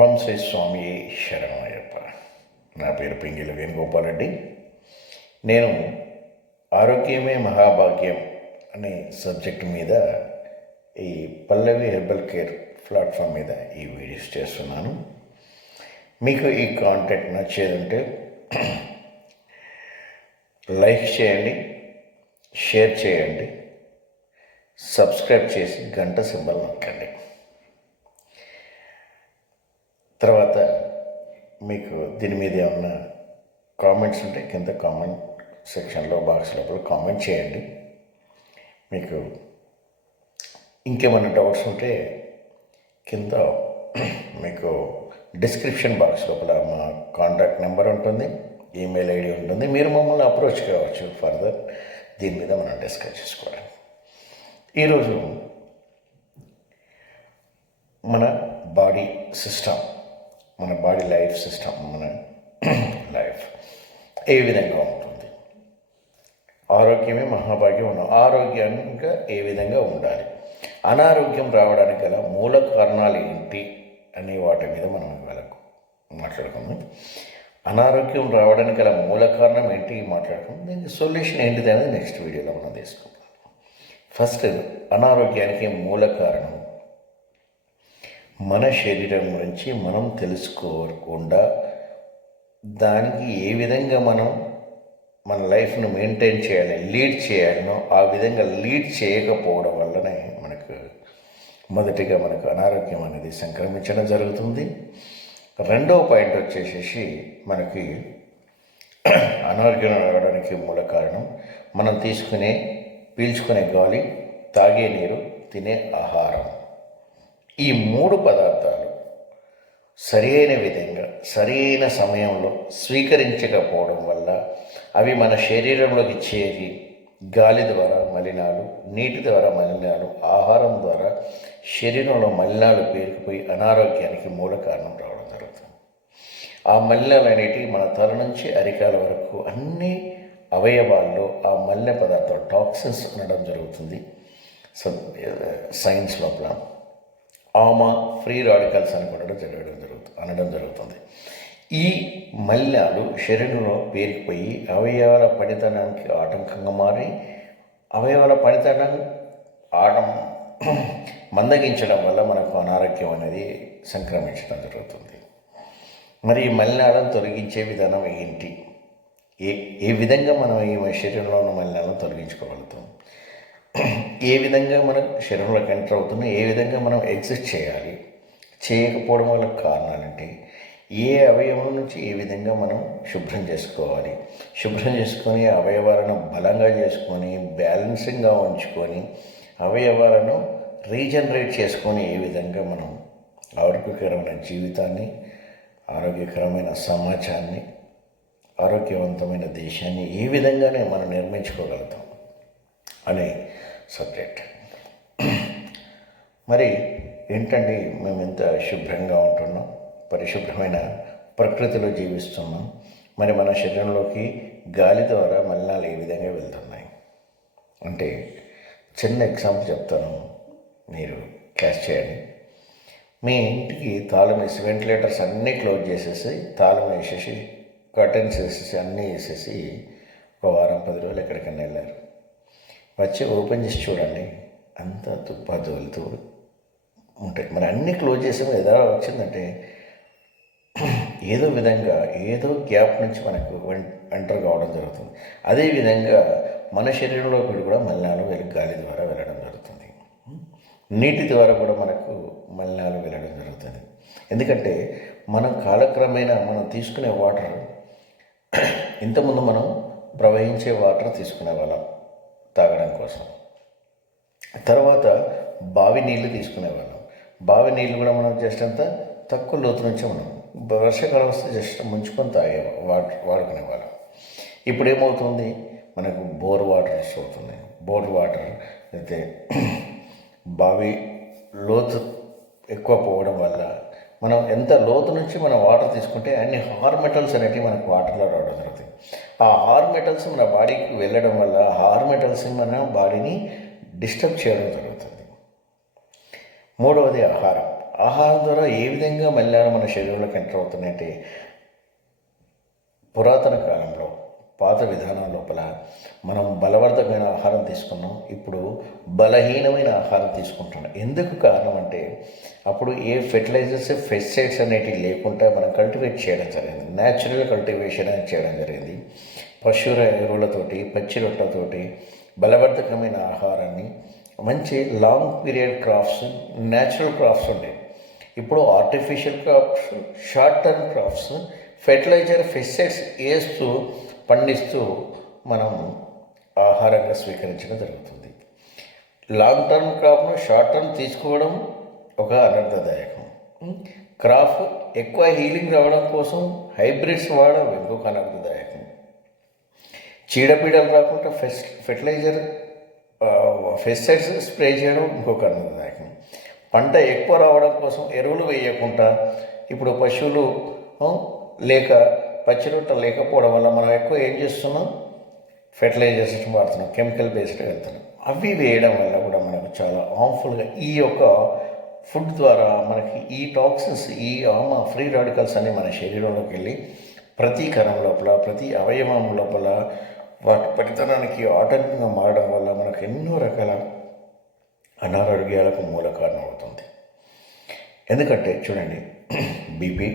ఓం శ్రీ స్వామి శరణమయ్యప్ప. నా పేరు పింగిలి వేణుగోపాల్. నేను ఆరోగ్యమే మహాభాగ్యం అనే సబ్జెక్ట్ మీద ఈ పల్లవి హెర్బల్ కేర్ ప్లాట్ఫామ్ మీద ఈ వీడియోస్ చేస్తున్నాను. మీకు ఈ కాంటెంట్ నచ్చేదంటే లైక్ చేయండి, షేర్ చేయండి, సబ్స్క్రైబ్ చేసి గంట సింబల్ నొక్కండి. తర్వాత మీకు దీని మీద ఏమన్నా కామెంట్స్ ఉంటే కింద కామెంట్ సెక్షన్లో బాక్స్ లోపల కామెంట్ చేయండి. మీకు ఇంకేమైనా డౌట్స్ ఉంటే కింద మీకు డిస్క్రిప్షన్ బాక్స్ లోపల మా కాంటాక్ట్ నెంబర్ ఉంటుంది, ఈమెయిల్ ఐడి ఉంటుంది. మీరు మమ్మల్ని అప్రోచ్ కావచ్చు ఫర్దర్ దీని మీద మనం డిస్కస్ చేసుకోవడానికి. ఈరోజు మన బాడీ సిస్టమ్, మన బాడీ లైఫ్ సిస్టమ్, మన లైఫ్ ఏ విధంగా ఉంటుంది, ఆరోగ్యమే మహాభాగ్యం ఉన్న ఆరోగ్యంగా ఏ విధంగా ఉండాలి, అనారోగ్యం రావడానికి గల మూల కారణాలు ఏంటి అనే వాటి మీద మనం మాట్లాడుకుందాం. అనారోగ్యం రావడానికి గల మూల కారణం ఏంటి మాట్లాడుకుందాం. దీనికి సొల్యూషన్ ఏంటిది అనేది నెక్స్ట్ వీడియోలో మనం తీసుకుందాం. ఫస్ట్, అనారోగ్యానికి మూల కారణం మన శరీరం గురించి మనం తెలుసుకోకుండా దానికి ఏ విధంగా మనం మన లైఫ్ను మెయింటైన్ చేయాలి, లీడ్ చేయాలనో ఆ విధంగా లీడ్ చేయకపోవడం వల్లనే మొదటిగా మనకు అనారోగ్యం అనేది సంక్రమించడం జరుగుతుంది. రెండవ పాయింట్ వచ్చేసేసి మనకి అనారోగ్యం రావడానికి మూల కారణం మనం పీల్చుకునే గాలి, తాగే నీరు, తినే ఆహారం. ఈ మూడు పదార్థాలు సరైన విధంగా సరైన సమయంలో స్వీకరించకపోవడం వల్ల అవి మన శరీరంలోకి చేరి గాలి ద్వారా మలినాలు, నీటి ద్వారా మలినాలు, ఆహారం ద్వారా శరీరంలో మలినాలు పేరుకుపోయి అనారోగ్యానికి మూల కారణం రావడం జరుగుతుంది. ఆ మలినాలు అనేటివి మన తల నుంచి అరికాల వరకు అన్ని అవయవాల్లో ఆ మలిన పదార్థాలు టాక్సిన్స్ అనడం జరుగుతుంది. సైన్స్ లోపల ఆమా ఫ్రీ రాడికల్స్ అని అనడం జరుగుతుంది. ఈ మలినాలు శరీరంలో పేరుకుపోయి అవయవాల పనితనానికి ఆటంకంగా మారి అవయవాల పనితనం మందగించడం వల్ల మనకు అనారోగ్యం అనేది సంక్రమించడం జరుగుతుంది. మరి ఈ మలినాలను తొలగించే విధానం ఏంటి, ఏ విధంగా మనం ఈ శరీరంలో ఉన్న మలినాలను తొలగించుకోగలుగుతాం, ఏ విధంగా మన శరీరంలోకి ఎంటర్ అవుతున్నాం, ఏ విధంగా మనం ఎగ్జిస్ట్ చేయాలి, చేయకపోవడం వల్ల కారణాలంటే ఏ అవయవం నుంచి ఏ విధంగా మనం శుభ్రం చేసుకోవాలి, శుభ్రం చేసుకొని అవయవాలను బలంగా చేసుకొని బ్యాలెన్సింగ్గా ఉంచుకొని అవయవాలను రీజనరేట్ చేసుకొని ఏ విధంగా మనం ఆరోగ్యకరమైన జీవితాన్ని, ఆరోగ్యకరమైన సమాజాన్ని, ఆరోగ్యవంతమైన దేశాన్ని ఏ విధంగానే మనం నిర్మించుకోగలుగుతాం అనే సబ్జెక్ట్. మరి ఏంటండి, మేము ఎంత శుభ్రంగా ఉంటున్నాం, పరిశుభ్రమైన ప్రకృతిలో జీవిస్తున్నాం. మరి మన శరీరంలోకి గాలి ద్వారా మలినాలు ఏ విధంగా వెళ్తున్నాయి అంటే చిన్న ఎగ్జాంపుల్ చెప్తాను, మీరు క్యాచ్ చేయండి. మీ ఇంటికి తాళం వేసి వెంటిలేటర్స్ అన్నీ క్లోజ్ చేసేసి తాళం వేసేసి కర్టెన్స్ వేసేసి అన్నీ వేసేసి ఒక వారం 10 రోజులు ఎక్కడికైనా వెళ్ళారు. వచ్చి ఓపెన్ చేసి చూడండి, అంతా తుప్పాదులతో ఉంటాయి. మరి అన్నీ క్లోజ్ చేసాము, ఎలా వచ్చిందంటే ఏదో విధంగా ఏదో గ్యాప్ నుంచి మనకు ఎంటర్ కావడం జరుగుతుంది. అదేవిధంగా మన శరీరంలోకి కూడా మలినాలు గాలి ద్వారా వెళ్ళడం జరుగుతుంది, నీటి ద్వారా కూడా మనకు మలినాలు వెళ్ళడం జరుగుతుంది. ఎందుకంటే మనం కాలక్రమేణా మనం తీసుకునే వాటర్, ఇంతకుముందు మనం ప్రవహించే వాటర్ తీసుకునే వాళ్ళం తాగడం కోసం, తర్వాత బావి నీళ్ళు తీసుకునేవాళ్ళం. బావి నీళ్ళు కూడా మనం జస్ట్ అంతా తక్కువ లోతు నుంచి మనం వర్షాకాలం వస్తే జస్ట్ ముంచుకొని వాడుకునేవాళ్ళం. ఇప్పుడు ఏమవుతుంది, మనకు బోర్ వాటర్ అవుతుంది. బోర్ వాటర్ అయితే బావి లోతు ఎక్కువ పోవడం వల్ల మనం ఎంత లోతు నుంచి మనం వాటర్ తీసుకుంటే అన్ని హార్మెటల్స్ అనేటివి మనకు వాటర్లో రావడం జరుగుతుంది. ఆ హార్మెటల్స్ మన బాడీకి వెళ్ళడం వల్ల హార్మెటల్స్ మన బాడీని డిస్టర్బ్ చేయడం జరుగుతుంది. మూడవది ఆహారం. ఆహారం ద్వారా ఏ విధంగా మలినాలు మన శరీరంలోకి ఎంటర్ అవుతున్నాయంటే, పురాతన కాలంలో పాత విధానం లోపల మనం బలవర్ధకమైన ఆహారం తీసుకున్నాం, ఇప్పుడు బలహీనమైన ఆహారం తీసుకుంటున్నాం. ఎందుకు కారణం అంటే, అప్పుడు ఏ ఫెర్టిలైజర్స్ పెస్టిసైడ్స్ అనేటివి లేకుండా మనం కల్టివేట్ చేయడం జరిగింది. న్యాచురల్ కల్టివేషన్ అని చేయడం జరిగింది. పశువుల ఎరువులతోటి, పచ్చి రొట్టెలతోటి బలవర్ధకమైన ఆహారాన్ని, మంచి long period crops, natural crops ఉండేవి. ఇప్పుడు artificial crops, short term crops, fertiliser pesticides వేస్తూ పండిస్తూ మనం ఆహారంగా స్వీకరించడం జరుగుతుంది. లాంగ్ టర్మ్ క్రాప్ను షార్ట్ టర్మ్ తీసుకోవడం ఒక అనర్థదాయకం. క్రాప్ ఎక్కువ హీలింగ్ రావడం కోసం హైబ్రిడ్స్ వాడడం ఇంకొక అనర్థదాయకం. చీడపీడలు రాకుండా ఫెర్టిలైజర్ పెస్టిసైడ్స్ స్ప్రే చేయడం ఇంకొక అనర్థదాయకం. పంట ఎక్కువ రావడం కోసం ఎరువులు వేయకుండా, ఇప్పుడు పశువులు లేక పచ్చి రొట్టె లేకపోవడం వల్ల మనం ఎక్కువ ఏం చేస్తున్నాం, ఫెర్టిలైజర్స్ వాడుతున్నాం, కెమికల్ బేస్డ్ వెళ్తున్నాం. అవి వేయడం వల్ల కూడా మనకు చాలా హార్మ్ఫుల్గా ఈ యొక్క ఫుడ్ ద్వారా మనకి ఈ టాక్సిన్స్, ఈ ఫ్రీ రాడికల్స్ అన్నీ మన శరీరంలోకి వెళ్ళి ప్రతి కణం లోపల, ప్రతి అవయవం లోపల వాటి పనితనానికి ఆటంకంగా మారడం వల్ల మనకు ఎన్నో రకాల అనారోగ్యాలకు మూల కారణం అవుతుంది. ఎందుకంటే చూడండి, బీపీ,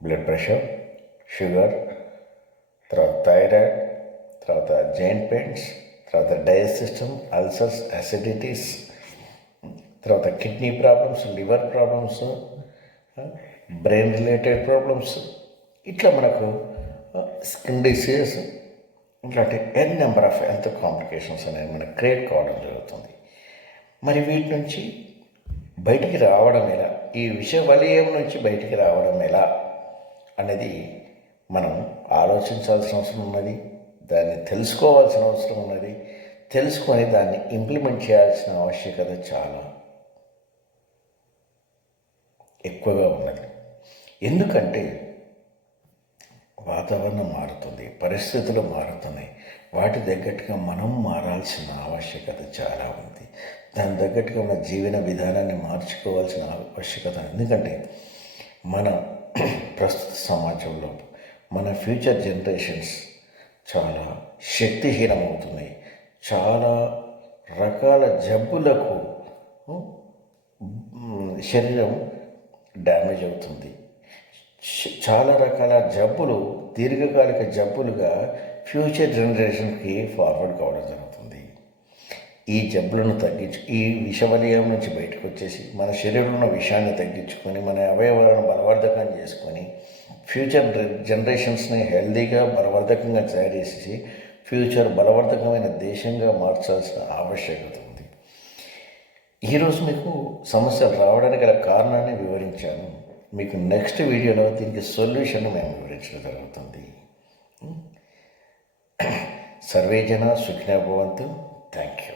బ్లడ్ ప్రెషర్, షుగర్, తర్వాత థైరాయిడ్, తర్వాత జాయింట్ పెయిన్స్, తర్వాత డైజెస్ట్ సిస్టమ్, అల్సర్స్, అసిడిటీస్, తర్వాత kidney problems, liver problems, brain related problems, ఇట్లా మనకు స్కిన్ డిసీజెస్, ఇట్లాంటి ఎన్ నెంబర్ ఆఫ్ హెల్త్ కాంప్లికేషన్స్ అనేవి మనకు క్రియేట్ కావడం జరుగుతుంది. మరి వీటి నుంచి బయటికి రావడం ఎలా, ఈ విష వలయం నుంచి బయటికి రావడం ఎలా అనేది మనం ఆలోచించాల్సిన అవసరం ఉన్నది. దాన్ని తెలుసుకోవాల్సిన అవసరం ఉన్నది. తెలుసుకొని దాన్ని ఇంప్లిమెంట్ చేయాల్సిన ఆవశ్యకత చాలా ఎక్కువగా ఉన్నది. ఎందుకంటే వాతావరణం మారుతుంది, పరిస్థితులు మారుతున్నాయి. వాటి తగ్గట్టుగా మనం మారాల్సిన ఆవశ్యకత చాలా ఉంది. దాని తగ్గట్టుగా ఉన్న జీవన విధానాన్ని మార్చుకోవాల్సిన ఆవశ్యకత. ఎందుకంటే మన ప్రస్తుత సమాజంలో మన ఫ్యూచర్ జనరేషన్స్ చాలా శక్తిహీనమవుతున్నాయి. చాలా రకాల జబ్బులకు శరీరం డ్యామేజ్ అవుతుంది. చాలా రకాల జబ్బులు దీర్ఘకాలిక జబ్బులుగా ఫ్యూచర్ జనరేషన్కి ఫార్వర్డ్ కావడం జరుగుతుంది. ఈ జబ్బులను ఈ విషవలయం నుంచి బయటకు వచ్చేసి మన శరీరంలో ఉన్న విషాన్ని తగ్గించుకొని, మన అవయవాలను బలవర్ధకం చేసుకొని, ఫ్యూచర్ జనరేషన్స్ని హెల్దీగా బలవర్ధకంగా తయారు చేసి ఫ్యూచర్ బలవర్ధకమైన దేశంగా మార్చాల్సిన ఆవశ్యకత ఉంది. ఈరోజు మీకు సమస్యలు రావడానికి గల కారణాన్ని వివరించాను. మీకు నెక్స్ట్ వీడియోలో దీనికి సొల్యూషన్ మేము వివరించడం జరుగుతుంది. సర్వే జన సుఖినో భవంతు. Thank you.